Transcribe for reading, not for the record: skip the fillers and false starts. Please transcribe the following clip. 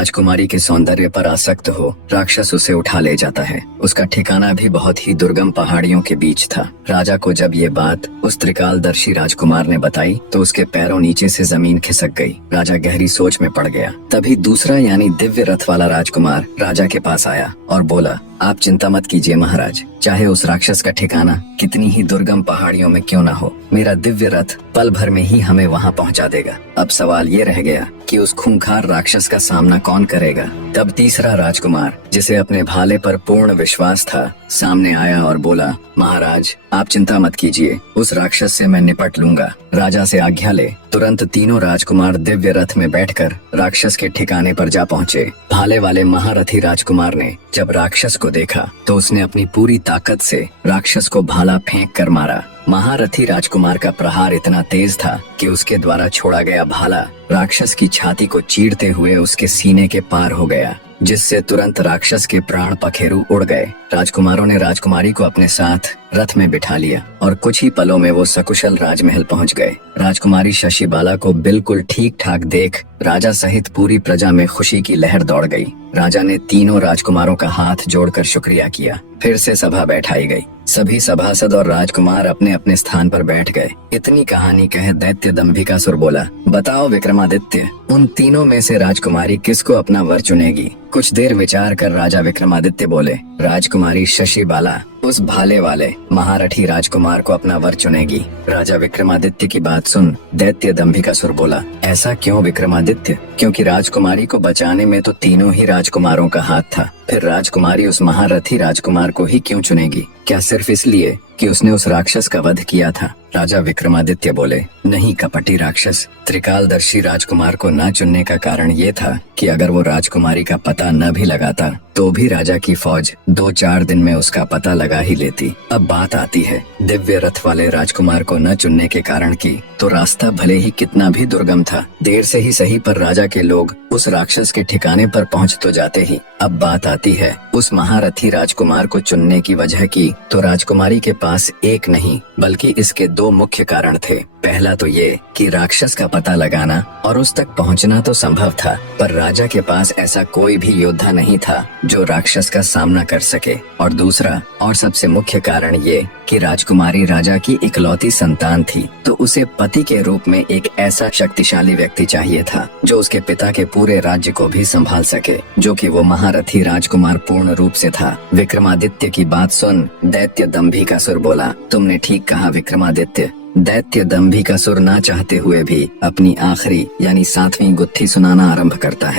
राजकुमारी के सौंदर्य पर आसक्त हो राक्षस उसे उठा ले जाता है। उसका ठिकाना भी बहुत ही दुर्गम पहाड़ियों के बीच था। राजा को जब ये बात उस त्रिकालदर्शी राजकुमार ने बताई तो उसके पैरों नीचे से जमीन खिसक गई। राजा गहरी सोच में पड़ गया। तभी दूसरा यानी दिव्य रथ वाला राजकुमार राजा के पास आया और बोला, आप चिंता मत कीजिए महाराज, चाहे उस राक्षस का ठिकाना कितनी ही दुर्गम पहाड़ियों में क्यों न हो, मेरा दिव्य रथ पल भर में ही हमें वहां पहुंचा देगा। अब सवाल ये रह गया कि उस खूंखार राक्षस का सामना कौन करेगा। तब तीसरा राजकुमार, जिसे अपने भाले पर पूर्ण विश्वास था, सामने आया और बोला, महाराज आप चिंता मत कीजिए, उस राक्षस से मैं निपट लूंगा। राजा से आज्ञा ले तुरंत तीनों राजकुमार दिव्य रथ में बैठकर राक्षस के ठिकाने पर जा पहुँचे। भाले वाले महारथी राजकुमार ने जब राक्षस को देखा तो उसने अपनी पूरी ताकत से राक्षस को भाला फेंक कर मारा। महारथी राजकुमार का प्रहार इतना तेज था कि उसके द्वारा छोड़ा गया भाला राक्षस की छाती को चीरते हुए उसके सीने के पार हो गया, जिससे तुरंत राक्षस के प्राण पखेरु उड़ गए। राजकुमारों ने राजकुमारी को अपने साथ रथ में बिठा लिया और कुछ ही पलों में वो सकुशल राजमहल पहुंच गए। राजकुमारी शशिबाला को बिल्कुल ठीक ठाक देख राजा सहित पूरी प्रजा में खुशी की लहर दौड़ गई। राजा ने तीनों राजकुमारों का हाथ जोड़कर शुक्रिया किया। फिर से सभा बैठाई गई। सभी सभासद और राजकुमार अपने अपने स्थान पर बैठ गए। इतनी कहानी कहे दैत्य दंभिकासुर बोला, बताओ विक्रमादित्य, उन तीनों में से राजकुमारी किसको अपना वर चुनेगी। कुछ देर विचार कर राजा विक्रमादित्य बोले, राजकुमारी शशिबाला उस भाले वाले महारथी राजकुमार को अपना वर चुनेगी। राजा विक्रमादित्य की बात सुन दैत्य दंभिकासुर बोला, ऐसा क्यों विक्रमादित्य? क्योंकि राजकुमारी को बचाने में तो तीनों ही राजकुमारों का हाथ था। फिर राजकुमारी उस महारथी राजकुमार को ही क्यों चुनेगी? क्या सिर्फ इसलिए कि उसने उस राक्षस का वध किया था? राजा विक्रमादित्य बोले, नहीं कपटी राक्षस, त्रिकालदर्शी राजकुमार को न चुनने का कारण ये था कि अगर वो राजकुमारी का पता न भी लगाता तो भी राजा की फौज 2-4 दिन में उसका पता लगा ही लेती। अब बात आती है दिव्य रथ वाले राजकुमार को न चुनने के कारण की, तो रास्ता भले ही कितना भी दुर्गम था, देर से ही सही पर राजा के लोग उस राक्षस के ठिकाने पर पहुंच तो जाते ही। अब बात आती है उस महारथी राजकुमार को चुनने की वजह की, तो राजकुमारी के पास एक नहीं बल्कि इसके 2 मुख्य कारण थे। पहला तो ये कि राक्षस का पता लगाना और उस तक पहुंचना तो संभव था, पर राजा के पास ऐसा कोई भी योद्धा नहीं था जो राक्षस का सामना कर सके। और दूसरा और सबसे मुख्य कारण ये कि राजकुमारी राजा की इकलौती संतान थी, तो उसे पति के रूप में एक ऐसा शक्तिशाली व्यक्ति चाहिए था जो उसके पिता के पूरे राज्य को भी संभाल सके, जो कि वो महारथी राजकुमार पूर्ण रूप से था। विक्रमादित्य की बात सुन दैत्य दंभिकासुर बोला, तुमने ठीक कहा विक्रमादित्य। दैत्य दंभिकासुर ना चाहते हुए भी अपनी आखिरी यानी 7वीं गुत्थी सुनाना आरंभ करता है।